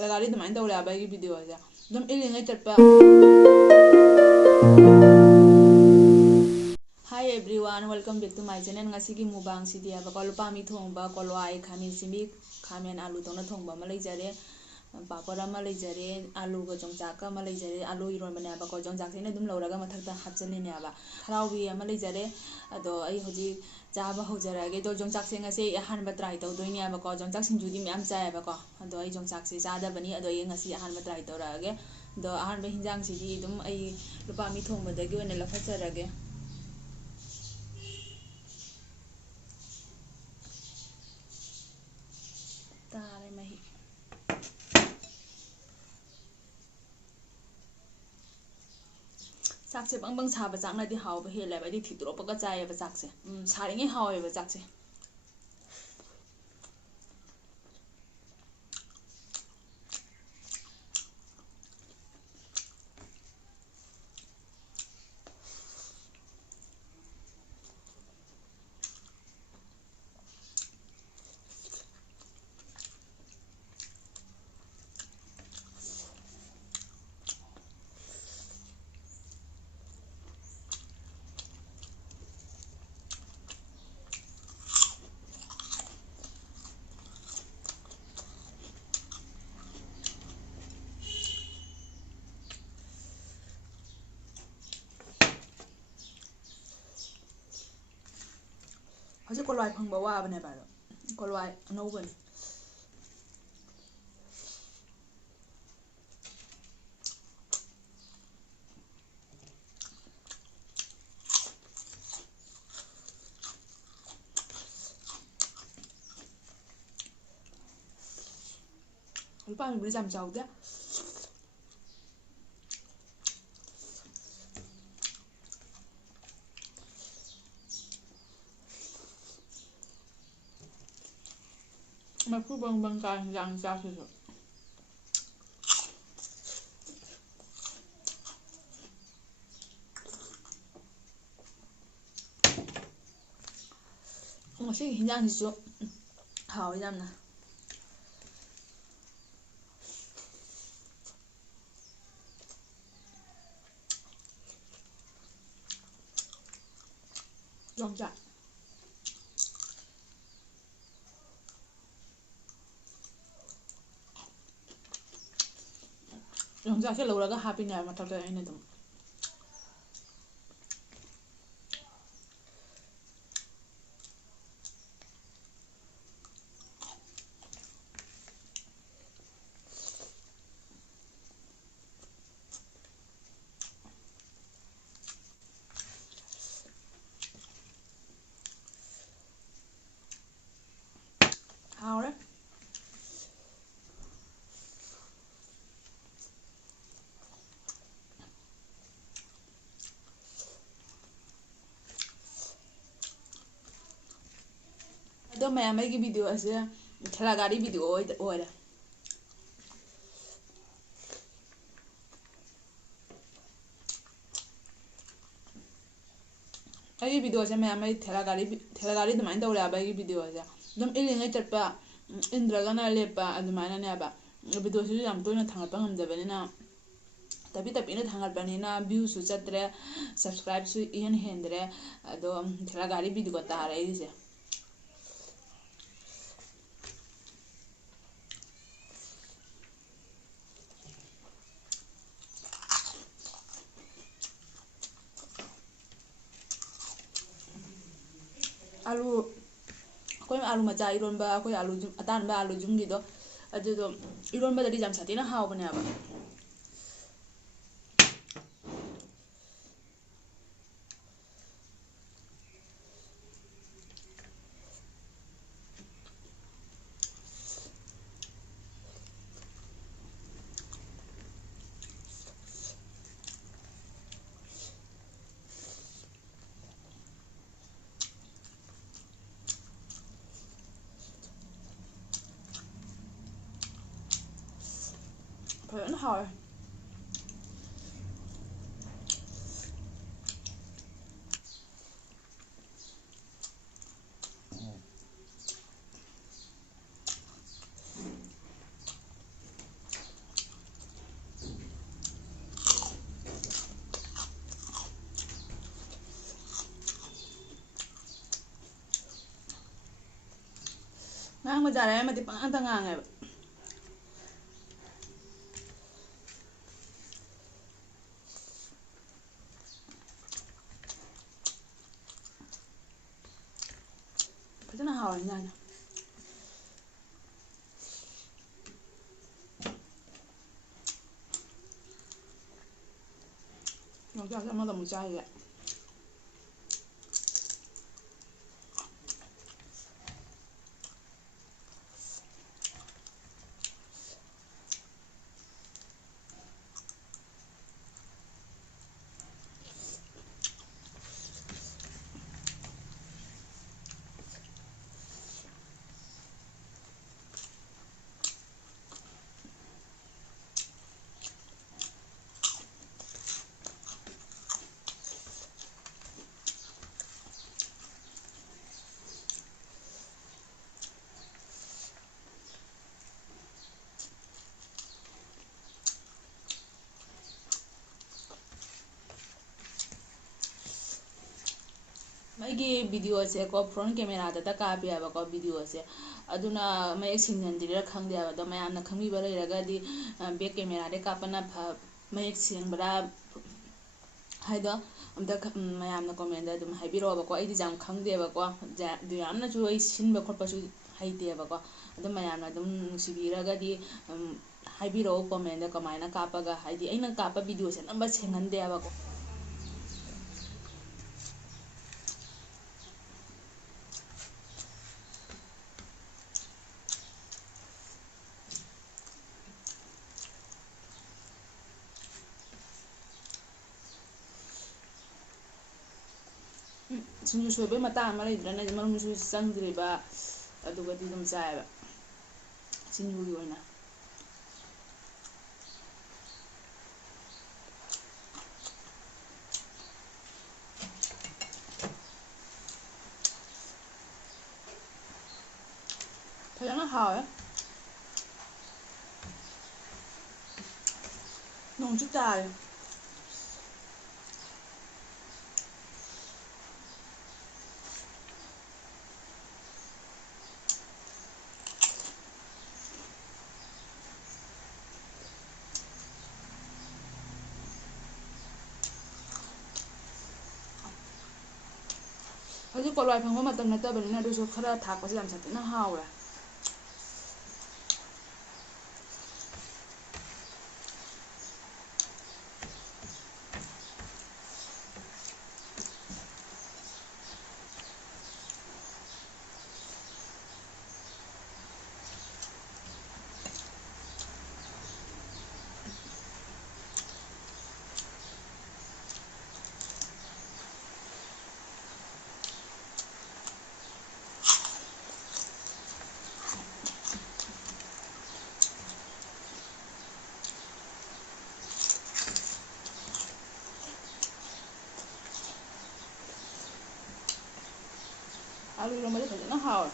ꯊꯦꯂꯒꯥꯔꯤ ꯑꯗꯨꯃꯥꯏꯅ ꯇꯧꯔꯦꯕ ꯑꯩꯒꯤ ꯚꯤꯗꯤꯑꯣꯁꯦ ꯑꯗꯨꯝ ꯏꯜꯂꯤꯉꯩ ꯆꯠꯄ Hi everyone, welcome back to my channel. Ngasigi mubang sidi abako lupami thongba kolwai khami simi khamen alu tongna thongba ma leijare papora ma leijare alu ga jongchak ma leijare alu iron bane abako jongchak sine dum lauraga mathakta hapchalini aba tharawi ma leijare ado ai hoji chaba hojarage do jongchak se ngase ahanba try tawdoini abako jongchak sinjudi myam chai abako ado ai jongchak se chada bani ado ai ngasi ahanba try tawrage do ahanba hinjang sidi dum ai lupami thongba dagi one lafacharage tare mahi sakse bang bang saba chakna di haw ba hele ba di thidro pa ka chai ba sakse saringe hawe ba sakse Hause kolwai phangba wa bane ba kolwai anobani lupami buri jam chawde mafu bang bang ka yang cha su ngasi hinjang sisu haw yamna jongja jongja ke lauraga hapini ma thakta ine dum hawre ado mayam ai gi video ase thelagari video oire ai video ase mayam ai thelagari dumain tawre aba ai video ase dum ilingai chatpa indragana lepa adumaina ne aba video su yam toina thangatpa ngamjabanina tapi ina thangatpanina view su chatre subscribe su ihan hendre ado thelagari video tare ise alu koi alu macha ironba koi alu atanba alu jumgi do adudo ironba dadi jam satina haw bane aba Phải hỏi ꯉꯥꯡꯕ ꯖꯥꯔꯦ ꯑꯃꯗꯤ ꯄꯉꯥꯡꯇ ꯉꯥꯡꯉꯦꯕ ꯐꯖꯅ ꯍꯥꯎꯔꯦ ꯏꯟꯖꯥꯡꯁꯦ ꯌꯣꯡꯆꯥꯛꯁꯦ ꯑꯃꯒ ꯑꯃꯨꯛ ꯆꯥꯏꯌꯦ ꯑꯩꯒꯤ ꯚꯤꯗꯤꯑꯣꯁꯦꯀꯣ ꯐ꯭ꯔꯣꯟ ꯀꯦꯃꯦꯔꯥꯗꯇ ꯀꯥꯞꯄꯦꯕꯀꯣ ꯚꯤꯗꯤꯑꯣꯁꯦ ꯑꯗꯨꯅ ꯃꯌꯦꯛ ꯁꯦꯡꯍꯟꯗ꯭ꯔꯤꯔꯥ ꯈꯪꯗꯦꯕ ꯑꯗꯣ ꯃꯌꯥꯝꯅ ꯈꯪꯕꯤꯕ ꯂꯩꯔꯒꯗꯤ ꯕꯦꯛ ꯀꯦꯃꯦꯔꯥꯗꯩ ꯀꯥꯞꯄꯅ ꯃꯌꯦꯛ ꯁꯦꯡꯕ꯭ꯔꯥ ꯍꯥꯏꯗꯣ ꯑꯝꯇ ꯃꯌꯥꯝꯅ ꯀꯣꯃꯦꯟꯗ ꯑꯗꯨꯝ ꯍꯥꯏꯕꯤꯔꯛꯑꯣꯕꯀꯣ ꯑꯩꯗꯤ ꯌꯥꯝ ꯈꯪꯗꯦꯕꯀꯣ ꯑꯗꯨ ꯌꯥꯝꯅꯁꯨ ꯑꯩ ꯁꯤꯟꯕ ꯈꯣꯠꯄꯁꯨ ꯍꯩꯇꯦꯕꯀꯣ ꯑꯗꯨ ꯃꯌꯥꯝꯅ ꯑꯗꯨꯝ ꯅꯨꯡꯁꯤꯕꯤꯔꯒꯗꯤ ꯍꯥꯏꯕꯤꯔꯛꯑꯣ ꯀꯣꯃꯦꯟꯗ ꯀꯃꯥꯏꯅ ꯀꯥꯞꯄꯒ ꯍꯥꯏꯗꯤ ꯑꯩꯅ ꯀꯥꯞꯄ ꯚꯤꯗꯤꯑꯣꯁꯦ ꯑꯅꯝꯕ ꯁꯦꯡꯍꯟꯗꯦꯕꯀꯣ ꯁꯤꯡꯖꯨ ꯁꯣꯏꯕꯩ ꯃꯇꯥꯡ ꯑꯃ ꯂꯩꯗ꯭ꯔꯅ ꯃꯔꯨꯝꯁꯨ ꯆꯪꯗ꯭ꯔꯤꯕ ꯑꯗꯨꯒꯗꯤ ꯑꯗꯨꯝ ꯆꯥꯏꯑꯕ ꯁꯤꯡꯖꯨꯒꯤ ꯑꯣꯏꯅ ꯐꯖꯅ ꯍꯥꯎꯋꯦ ꯅꯣꯡꯁꯨ ꯇꯥꯔꯦ ꯍꯧꯖꯤꯛ ꯀꯣꯠꯂꯋꯥꯏ ꯐꯪꯕ ꯃꯇꯝ ꯅꯠꯇꯕꯅꯤꯅ ꯑꯗꯨꯁꯨ ꯈꯔ ꯊꯥꯛꯄꯁꯦ ꯌꯥꯝ ꯁꯥꯊꯤꯅ ꯍꯥꯎꯔꯦ 아lu 이런 거지 되잖아 하울